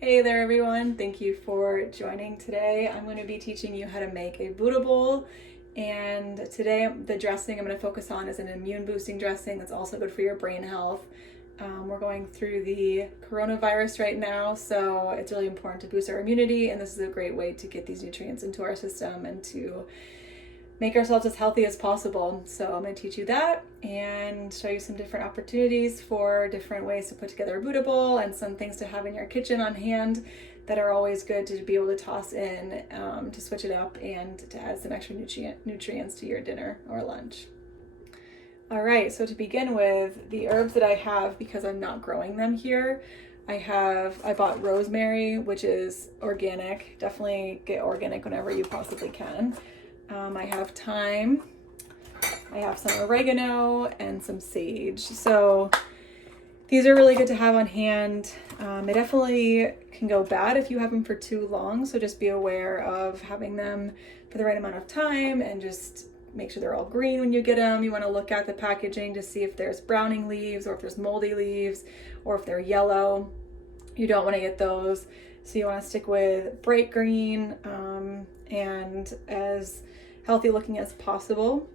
Hey there everyone, thank you for joining today. I'm going to be teaching you how to make a Buddha bowl, and today the dressing I'm going to focus on is an immune boosting dressing that's also good for your brain health. We're going through the coronavirus right now, so it's really important to boost our immunity, and this is a great way to get these nutrients into our system and to make ourselves as healthy as possible. So I'm going to teach you that and show you some different opportunities for different ways to put together a Buddha bowl and some things to have in your kitchen on hand that are always good to be able to toss in to switch it up and to add some extra nutrients to your dinner or lunch. All right, so to begin with, the herbs that I have, because I'm not growing them here, I bought rosemary, which is organic. Definitely get organic whenever you possibly can. I have thyme, I have some oregano, and some sage. So these are really good to have on hand. They definitely can go bad if you have them for too long, so just be aware of having them for the right amount of time and just make sure they're all green when you get them. You want to look at the packaging to see if there's browning leaves or if there's moldy leaves or if they're yellow. You don't want to get those, so you want to stick with bright green and as healthy looking as possible.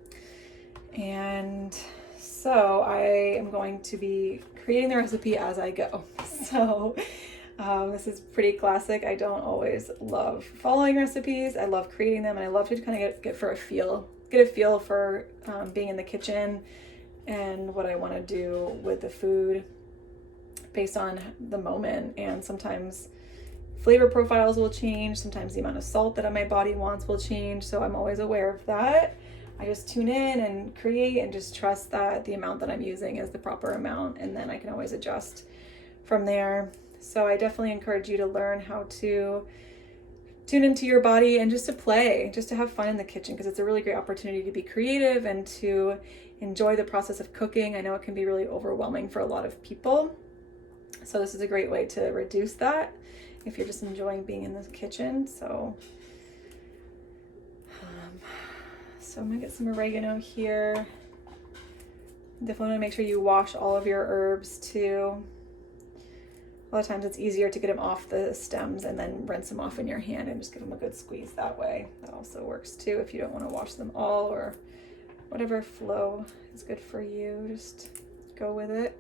And so I am going to be creating the recipe as I go. So this is pretty classic. I don't always love following recipes. I love creating them, and I love to kind of get a feel for being in the kitchen and what I want to do with the food based on the moment. And sometimes flavor profiles will change. Sometimes the amount of salt that my body wants will change. So I'm always aware of that. I just tune in and create and just trust that the amount that I'm using is the proper amount, and then I can always adjust from there. So I definitely encourage you to learn how to tune into your body and just to play, just to have fun in the kitchen, because it's a really great opportunity to be creative and to enjoy the process of cooking. I know it can be really overwhelming for a lot of people. So this is a great way to reduce that if you're just enjoying being in the kitchen. So I'm gonna get some oregano here. Definitely want to make sure you wash all of your herbs too. A lot of times it's easier to get them off the stems and then rinse them off in your hand and just give them a good squeeze that way. That also works too if you don't want to wash them all, or whatever flow is good for you, just go with it.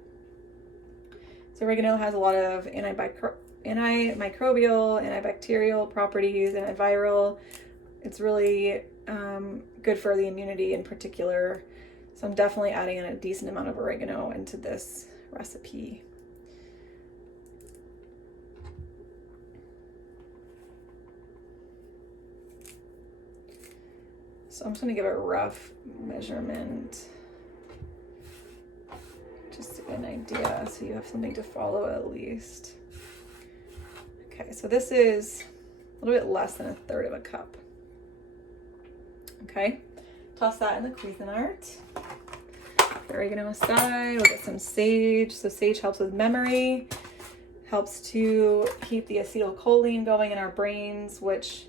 So oregano has a lot of antimicrobial, antibacterial properties, antiviral. It's really good for the immunity in particular. So I'm definitely adding in a decent amount of oregano into this recipe. So I'm just going to give a rough measurement just to get an idea so you have something to follow at least. Okay, so this is a little bit less than a third of a cup. Okay, toss that in the Cuisinart. Put oregano aside. We'll get some sage. So sage helps with memory, helps to keep the acetylcholine going in our brains, which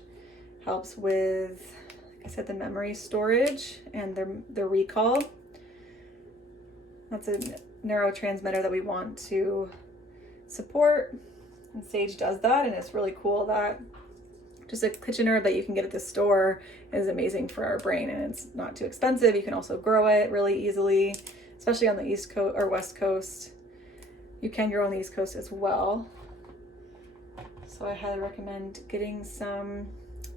helps with, like I said, the memory storage and the recall. That's a neurotransmitter that we want to support, and sage does that, and it's really cool that just a kitchen herb that you can get at the store is amazing for our brain, and it's not too expensive. You can also grow it really easily, especially on the East Coast or West Coast. You can grow on the East Coast as well. So I highly recommend getting some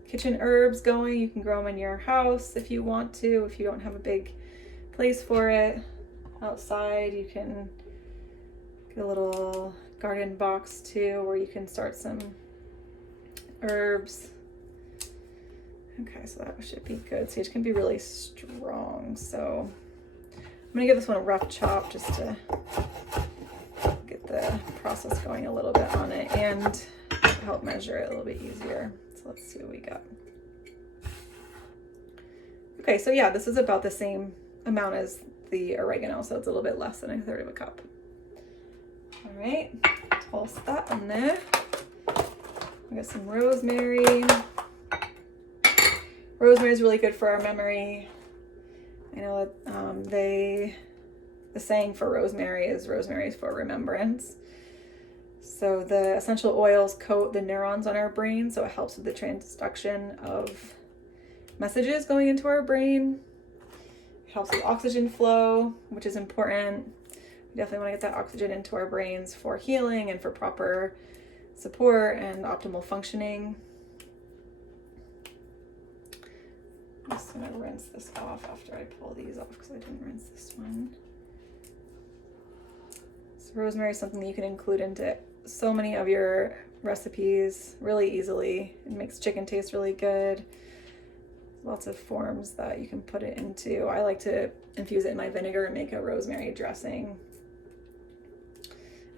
kitchen herbs going. You can grow them in your house if you want to, if you don't have a big place for it. Outside, you can get a little garden box too, where you can start some herbs. Okay, so that should be good. Sage can be really strong, so I'm gonna give this one a rough chop just to get the process going a little bit on it and help measure it a little bit easier. So let's see what we got. Okay, so yeah, this is about the same amount as the oregano, so it's a little bit less than a third of a cup. All right, toss that in there. We got some rosemary. Rosemary is really good for our memory. I know that the saying for rosemary is for remembrance. So the essential oils coat the neurons on our brain, so it helps with the transduction of messages going into our brain. It helps with oxygen flow, which is important. We definitely want to get that oxygen into our brains for healing and for proper support and optimal functioning. I'm just going to rinse this off after I pull these off because I didn't rinse this one. So rosemary is something that you can include into so many of your recipes really easily. It makes chicken taste really good. Lots of forms that you can put it into. I like to infuse it in my vinegar and make a rosemary dressing.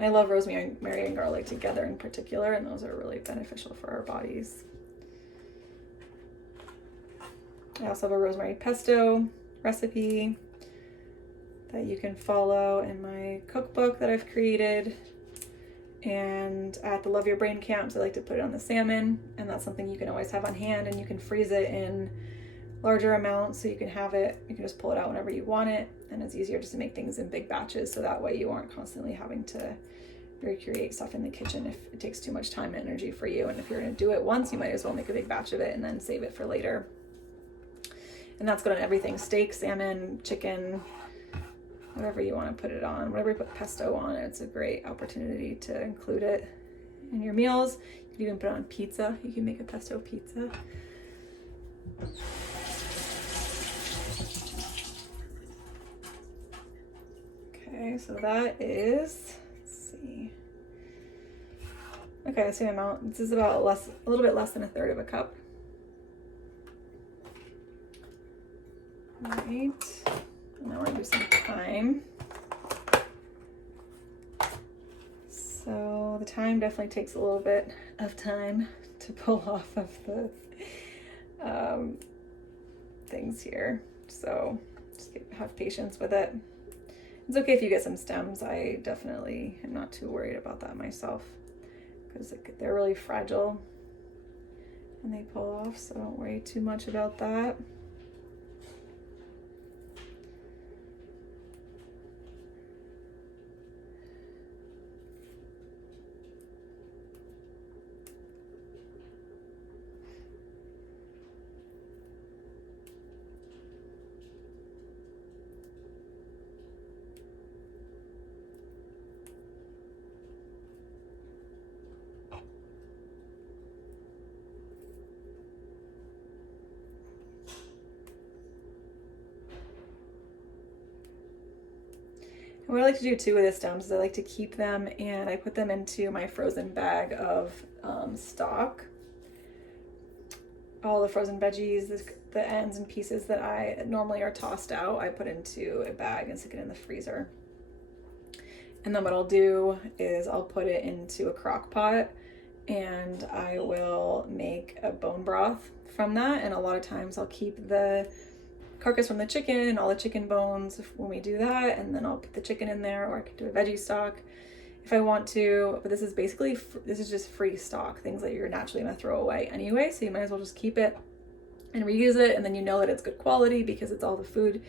I love rosemary and garlic together in particular, and those are really beneficial for our bodies. I also have a rosemary pesto recipe that you can follow in my cookbook that I've created. And at the Love Your Brain camps, I like to put it on the salmon, and that's something you can always have on hand, and you can freeze it in larger amounts so you can have it, you can just pull it out whenever you want it, and it's easier just to make things in big batches, so that way you aren't constantly having to recreate stuff in the kitchen if it takes too much time and energy for you. And if you're going to do it once, you might as well make a big batch of it and then save it for later. And that's good on everything: steak, salmon, chicken, whatever you want to put it on, whatever you put pesto on, it's a great opportunity to include it in your meals. You can even put it on pizza. You can make a pesto pizza. Okay, so that is, let's see. Okay, same amount. This is about a little bit less than 1/3 of a cup. All right. Now we're gonna do some thyme. So the thyme definitely takes a little bit of time to pull off of the things here. So just have patience with it. It's okay if you get some stems. I definitely am not too worried about that myself because they're really fragile and they pull off, so don't worry too much about that. And what I like to do too with the stems is I like to keep them, and I put them into my frozen bag of stock. All the frozen veggies, the ends and pieces that I normally are tossed out, I put into a bag and stick it in the freezer. And then what I'll do is I'll put it into a crock pot and I will make a bone broth from that. And a lot of times I'll keep the carcass from the chicken and all the chicken bones when we do that, and then I'll put the chicken in there, or I could do a veggie stock if I want to. But this is just free stock, things that you're naturally going to throw away anyway, so you might as well just keep it and reuse it, and then you know that it's good quality because it's all the food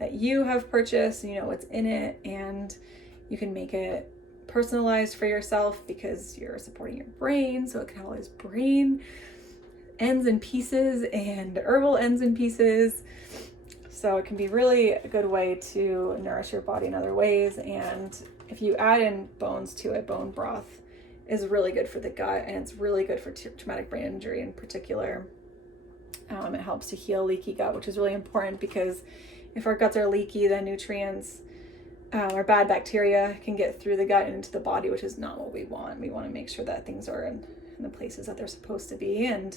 that you have purchased, and you know what's in it, and you can make it personalized for yourself because you're supporting your brain, so it can have all these brain ends and pieces and herbal ends and pieces. So it can be really a good way to nourish your body in other ways. And if you add in bones to it, bone broth is really good for the gut, and it's really good for traumatic brain injury in particular. It helps to heal leaky gut, which is really important because if our guts are leaky, then nutrients or bad bacteria can get through the gut and into the body, which is not what we want. We want to make sure that things are in the places that they're supposed to be, and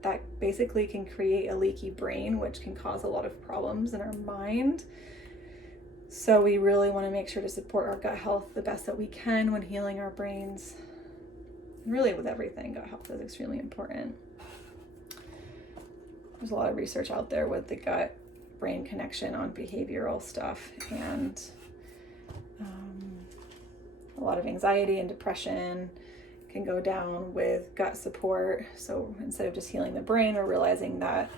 that basically can create a leaky brain, which can cause a lot of problems in our mind. So we really want to make sure to support our gut health the best that we can when healing our brains. And really with everything, gut health is extremely important. There's a lot of research out there with the gut brain connection on behavioral stuff, and a lot of anxiety and depression can go down with gut support. So instead of just healing the brain, we're realizing that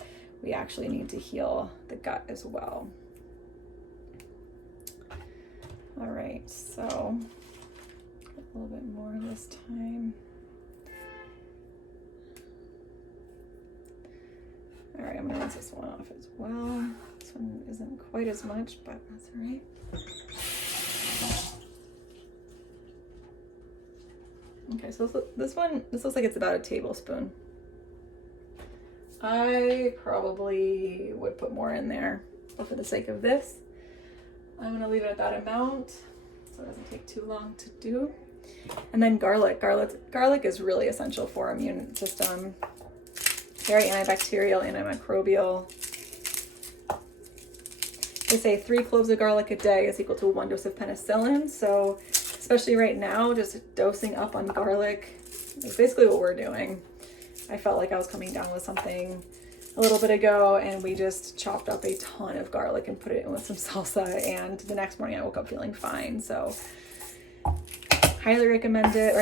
we actually need to heal the gut as well. All right, so a a little bit more this time. All right, I'm gonna rinse this one off as well. This one isn't quite as much, but that's all right. Okay, so this looks like it's about a tablespoon. I probably would put more in there, but for the sake of this, I'm gonna leave it at that amount so it doesn't take too long to do. And then garlic. Garlic is really essential for our immune system. Very antibacterial, antimicrobial. They say 3 cloves of garlic a day is equal to 1 dose of penicillin. So especially right now, just dosing up on garlic is basically what we're doing. I felt like I was coming down with something a little bit ago, and we just chopped up a ton of garlic and put it in with some salsa, and the next morning I woke up feeling fine. So highly recommend it.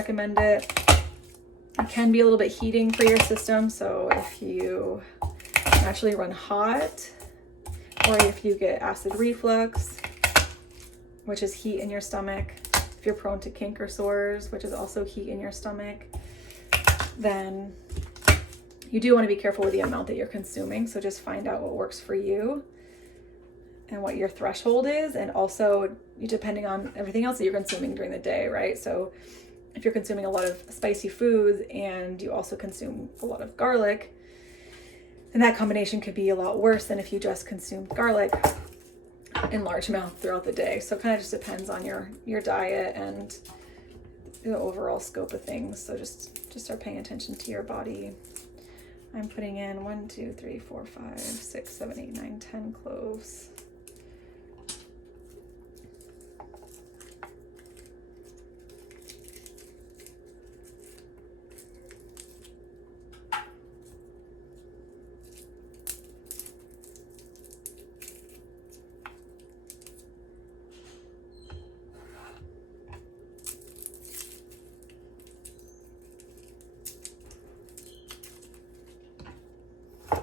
It can be a little bit heating for your system, so if you naturally run hot, or if you get acid reflux, which is heat in your stomach, if you're prone to kink or sores, which is also heat in your stomach, then you do want to be careful with the amount that you're consuming. So just find out what works for you and what your threshold is, and also depending on everything else that you're consuming during the day, right? So if you're consuming a lot of spicy foods and you also consume a lot of garlic, then that combination could be a lot worse than if you just consume garlic in large amounts throughout the day. So it kind of just depends on your diet and the overall scope of things. So just start paying attention to your body. I'm putting in 1, 2, 3, 4, 5, 6, 7, 8, 9, 10 cloves.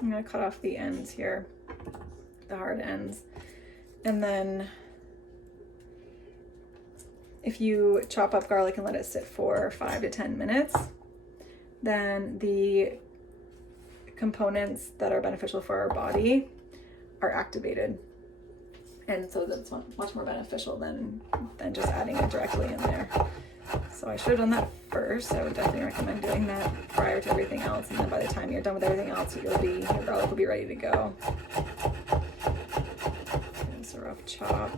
I'm gonna cut off the ends here, the hard ends. And then if you chop up garlic and let it sit for 5 to 10 minutes, then the components that are beneficial for our body are activated. And so that's much more beneficial than just adding it directly in there. So I should have done that first. I would definitely recommend doing that prior to everything else. And then by the time you're done with everything else, your garlic will be ready to go. It's a rough chop.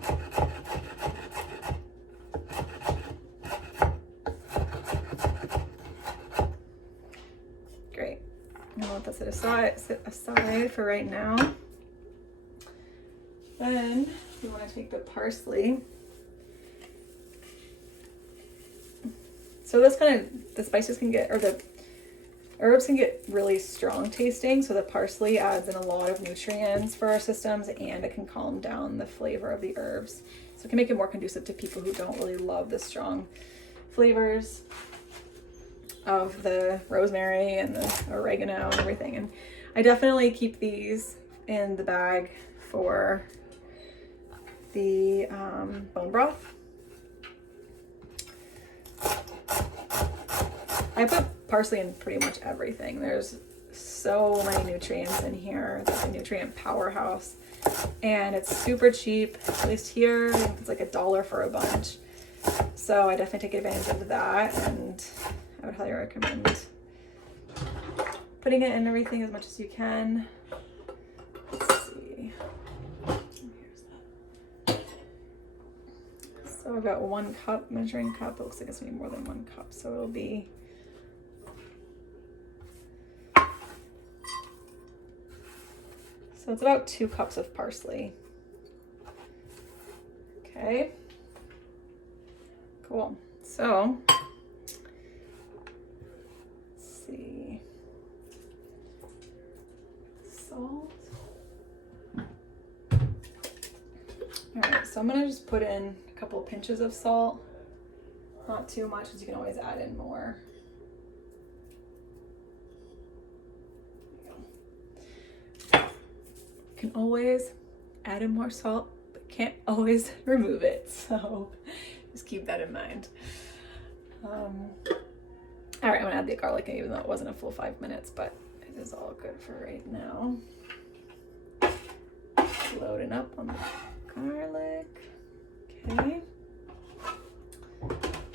Great. I'll let that sit aside for right now. Then you want to take the parsley. So the spices can get, or the herbs can get really strong tasting. So the parsley adds in a lot of nutrients for our systems, and it can calm down the flavor of the herbs. So it can make it more conducive to people who don't really love the strong flavors of the rosemary and the oregano and everything. And I definitely keep these in the bag for the bone broth. I put parsley in pretty much everything. There's so many nutrients in here. It's a nutrient powerhouse, and it's super cheap. At least here, it's like $1 for a bunch. So I definitely take advantage of that, and I would highly recommend putting it in everything as much as you can. Let's see. Here's that. So I've got 1 cup, measuring cup. It looks like it's gonna be more than 1 cup. So it'll be So it's about 2 cups of parsley. Okay. Cool. So, let's see. Salt. All right, so I'm gonna just put in a couple of pinches of salt. Not too much, because you can always add in more. Can always add in more salt, but can't always remove it. So just keep that in mind. All right, I'm gonna add the garlic in, even though it wasn't a full 5 minutes, but it is all good for right now. Loading up on the garlic. Okay.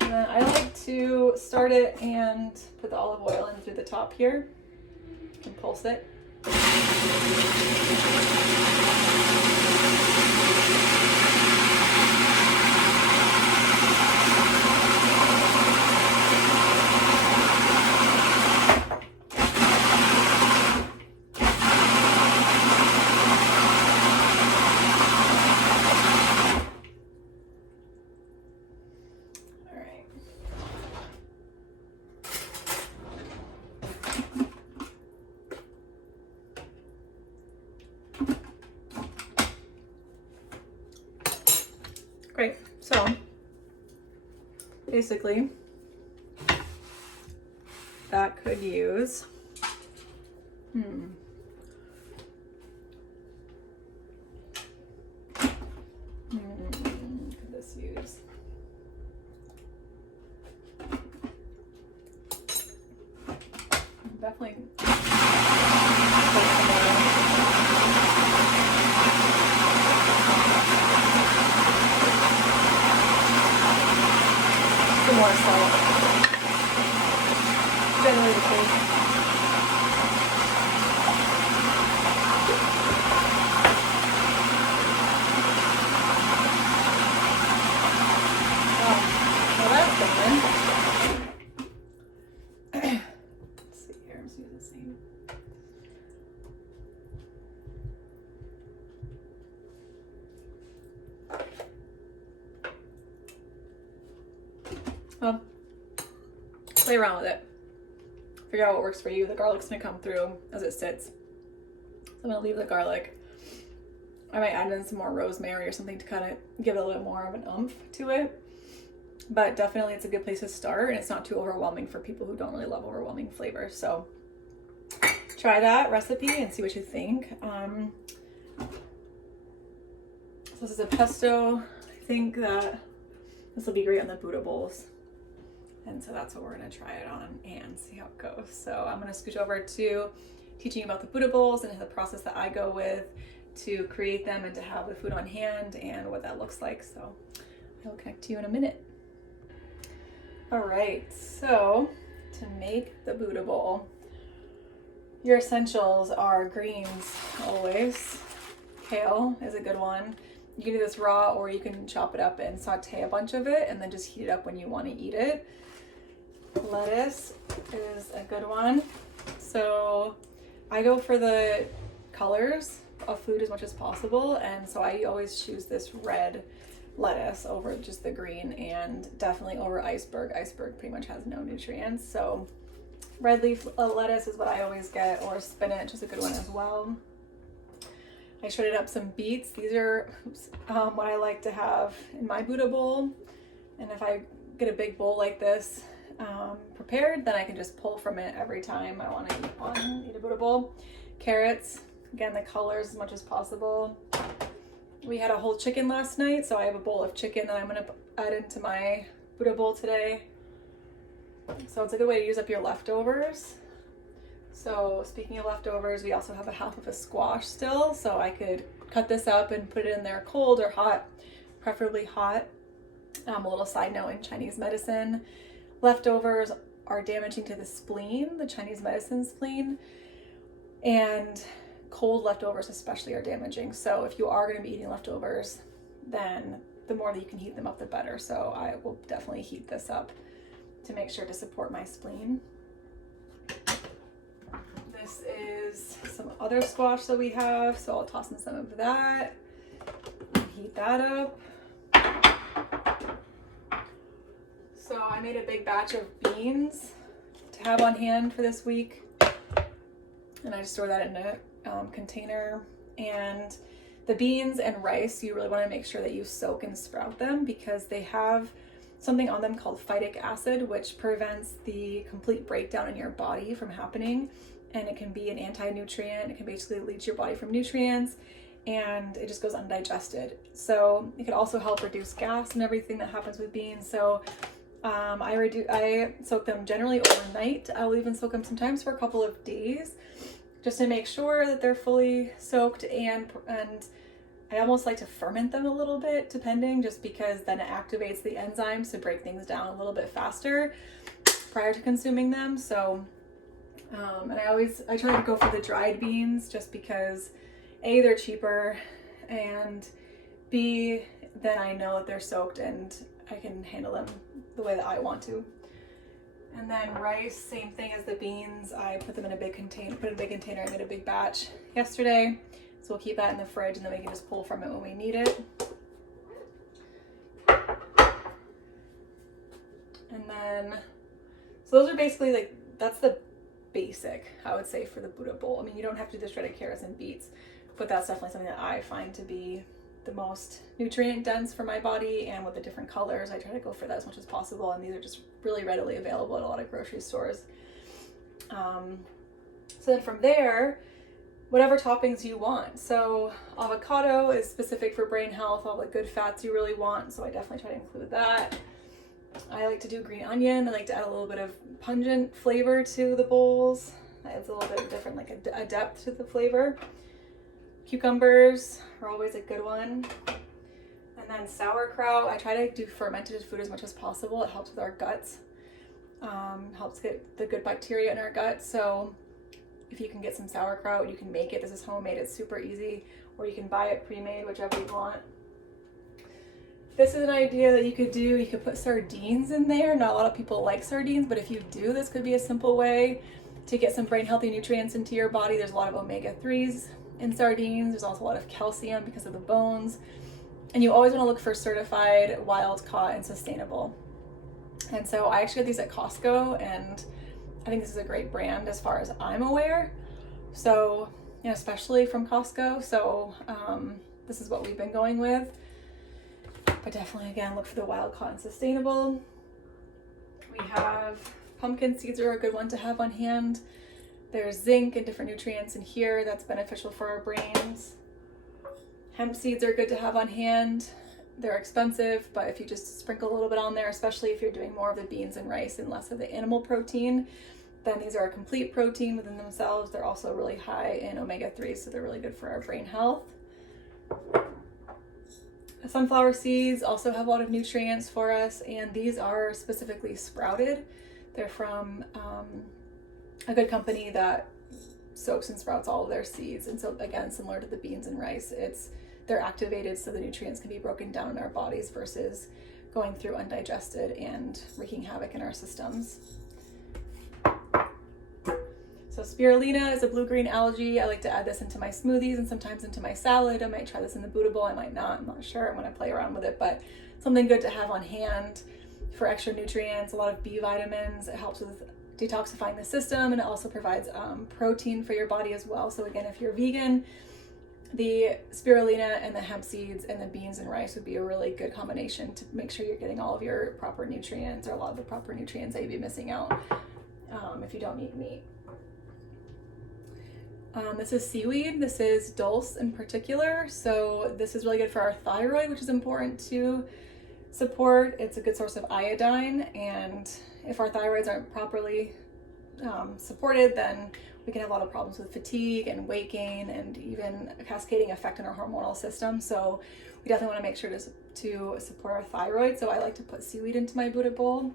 And then I like to start it and put the olive oil in through the top here and pulse it. Great, so basically that could use, could this use? Definitely. More salt. Generally the case. Well, that's done. Let's see here, I'm just using the same. Well, play around with it. Figure out what works for you. The garlic's gonna come through as it sits. So I'm gonna leave the garlic. I might add in some more rosemary or something to kind of give it a little bit more of an oomph to it. But definitely it's a good place to start, and it's not too overwhelming for people who don't really love overwhelming flavors. So try that recipe and see what you think. So this is a pesto. I think that this will be great on the Buddha bowls. And so that's what we're gonna try it on and see how it goes. So I'm gonna scooch over to teaching you about the Buddha bowls and the process that I go with to create them and to have the food on hand and what that looks like. So I'll connect to you in a minute. All right, so to make the Buddha bowl, your essentials are greens always. Kale is a good one. You can do this raw, or you can chop it up and saute a bunch of it and then just heat it up when you want to eat it. Lettuce is a good one. So I go for the colors of food as much as possible, and so I always choose this red lettuce over just the green, and definitely over iceberg. Iceberg pretty much has no nutrients, so red leaf lettuce is what I always get, or spinach is a good one as well. I shredded up some beets. These are what I like to have in my Buddha bowl, and if I get a big bowl like this prepared, then I can just pull from it every time I want to eat a Buddha bowl. Carrots, again, the colors as much as possible. We had a whole chicken last night, so I have a bowl of chicken that I'm going to add into my Buddha bowl today. So it's a good way to use up your leftovers. So speaking of leftovers, we also have a half of a squash still, so I could cut this up and put it in there cold or hot, preferably hot. A little side note in Chinese medicine, leftovers are damaging to the spleen, the Chinese medicine spleen, and cold leftovers especially are damaging. So if you are going to be eating leftovers, then the more that you can heat them up, the better. So I will definitely heat this up to make sure to support my spleen. This is some other squash that we have, so I'll toss in some of that and heat that up. So I made a big batch of beans to have on hand for this week, and I just store that in a container. And the beans and rice, you really want to make sure that you soak and sprout them, because they have something on them called phytic acid, which prevents the complete breakdown in your body from happening. And it can be an anti-nutrient. It can basically leach your body from nutrients, and it just goes undigested. So it could also help reduce gas and everything that happens with beans. So I soak them generally overnight. I'll even soak them sometimes for a couple of days just to make sure that they're fully soaked, and I almost like to ferment them a little bit, depending, just because then it activates the enzymes to break things down a little bit faster prior to consuming them. So, and I try to go for the dried beans just because A, they're cheaper, and B, then I know that they're soaked and I can handle them the way that I want to. And then rice, same thing as the beans. I put them in a big container, I made a big batch yesterday. So we'll keep that in the fridge and then we can just pull from it when we need it. And then, so those are basically like, that's the basic, I would say, for the Buddha bowl. I mean, you don't have to do the shredded carrots and beets, but that's definitely something that I find to be the most nutrient dense for my body, and with the different colors, I try to go for that as much as possible, and these are just really readily available at a lot of grocery stores. So then from there, whatever toppings you want. So avocado is specific for brain health, all the good fats you really want, so I definitely try to include that. I like to do green onion. I like to add a little bit of pungent flavor to the bowls. That adds a little bit different, like a depth to the flavor. Cucumbers are always a good one. And then sauerkraut, I try to do fermented food as much as possible. It helps with our guts, helps get the good bacteria in our gut. So if you can get some sauerkraut, you can make it. This is homemade, it's super easy, or you can buy it pre-made, whichever you want. This is an idea that you could do. You could put sardines in there. Not a lot of people like sardines, but if you do, this could be a simple way to get some brain healthy nutrients into your body. There's a lot of omega-3s in sardines. There's also a lot of calcium because of the bones. And you always want to look for certified, wild caught, and sustainable. And so I actually got these at Costco, and I think this is a great brand as far as I'm aware. So, you know, especially from Costco. So this is what we've been going with. But definitely, again, look for the wild caught and sustainable. We have pumpkin seeds are a good one to have on hand. There's zinc and different nutrients in here that's beneficial for our brains. Hemp seeds are good to have on hand. They're expensive, but if you just sprinkle a little bit on there, especially if you're doing more of the beans and rice and less of the animal protein, then these are a complete protein within themselves. They're also really high in omega-3, so they're really good for our brain health. Sunflower seeds also have a lot of nutrients for us, and these are specifically sprouted. They're from a good company that soaks and sprouts all of their seeds. And so again, similar to the beans and rice, they're activated so the nutrients can be broken down in our bodies versus going through undigested and wreaking havoc in our systems. So spirulina is a blue-green algae. I like to add this into my smoothies and sometimes into my salad. I might try this in the Buddha bowl. I might not. I'm not sure. I'm going to play around with it, but something good to have on hand for extra nutrients. A lot of B vitamins. It helps with detoxifying the system, and it also provides protein for your body as well. So again, if you're vegan, the spirulina and the hemp seeds and the beans and rice would be a really good combination to make sure you're getting all of your proper nutrients, or a lot of the proper nutrients that you'd be missing out if you don't eat meat. This is seaweed. This is dulse in particular. So this is really good for our thyroid, which is important to support. It's a good source of iodine, and if our thyroids aren't properly supported, then we can have a lot of problems with fatigue and weight gain, and even a cascading effect on our hormonal system. So we definitely want to make sure to support our thyroid. So I like to put seaweed into my Buddha bowl.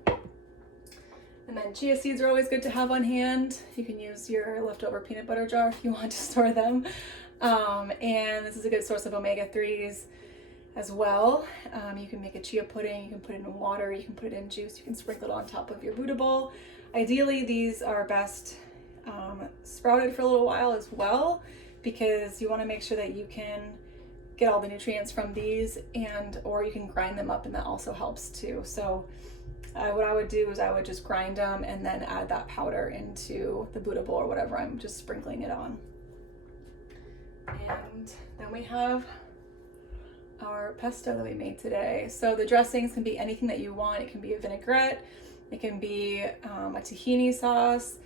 And then chia seeds are always good to have on hand. You can use your leftover peanut butter jar if you want to store them. And this is a good source of omega-3s as well. You can make a chia pudding, you can put it in water, you can put it in juice, you can sprinkle it on top of your Buddha bowl. Ideally, these are best sprouted for a little while as well, because you want to make sure that you can get all the nutrients from these, or you can grind them up, and that also helps too. So what I would do is I would just grind them and then add that powder into the Buddha bowl or whatever I'm just sprinkling it on. And then we have our pesto that we made today. So the dressings can be anything that you want. It can be a vinaigrette, it can be a tahini sauce,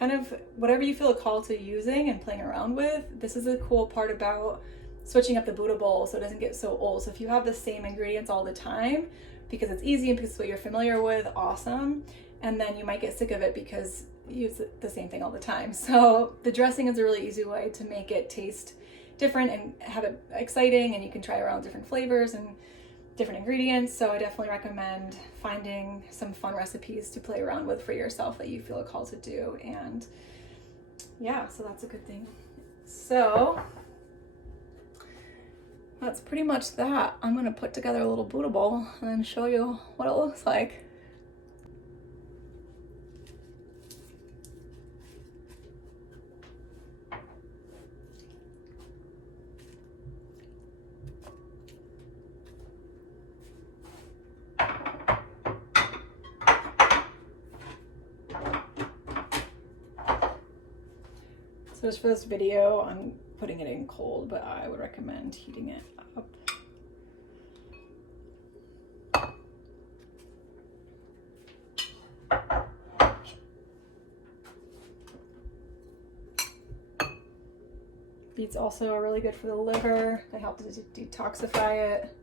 kind of whatever you feel a call to using and playing around with. This is a cool part about switching up the Buddha bowl so it doesn't get so old. So if you have the same ingredients all the time, because it's easy and because it's what you're familiar with, awesome. And then you might get sick of it because you use the same thing all the time. So the dressing is a really easy way to make it taste different and have it exciting, and you can try around different flavors and different ingredients. So I definitely recommend finding some fun recipes to play around with for yourself that you feel a call to do. And yeah, so that's a good thing. So that's pretty much that. I'm gonna put together a little Buddha bowl and then show you what it looks like. So just for this video, I'm putting it in cold, but I would recommend heating it up. Beets also are really good for the liver. They help to detoxify it.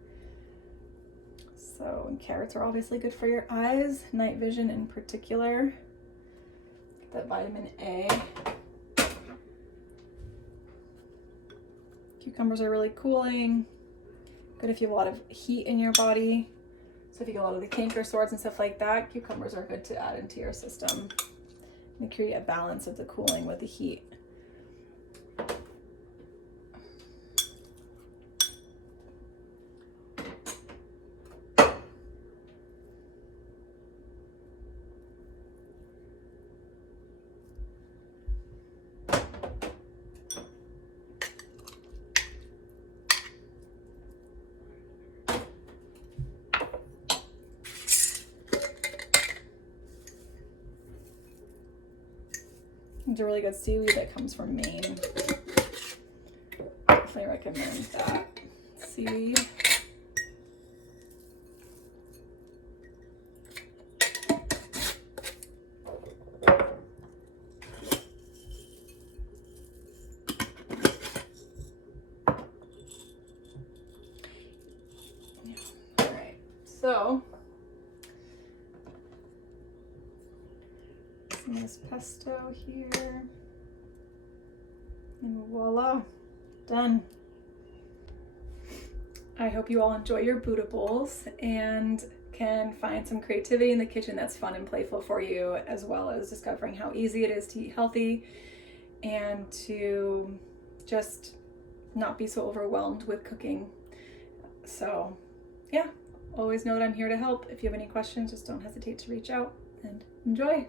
So, and carrots are obviously good for your eyes, night vision in particular. Get that vitamin A. Cucumbers are really cooling. Good if you have a lot of heat in your body. So if you get a lot of the canker sores and stuff like that, cucumbers are good to add into your system. They create a balance of the cooling with the heat. It's a really good seaweed that comes from Maine. Definitely recommend that seaweed. All right, so nice pesto here, and voila, done. I hope you all enjoy your Buddha bowls and can find some creativity in the kitchen that's fun and playful for you, as well as discovering how easy it is to eat healthy and to just not be so overwhelmed with cooking. So yeah, always know that I'm here to help. If you have any questions, just don't hesitate to reach out, and enjoy.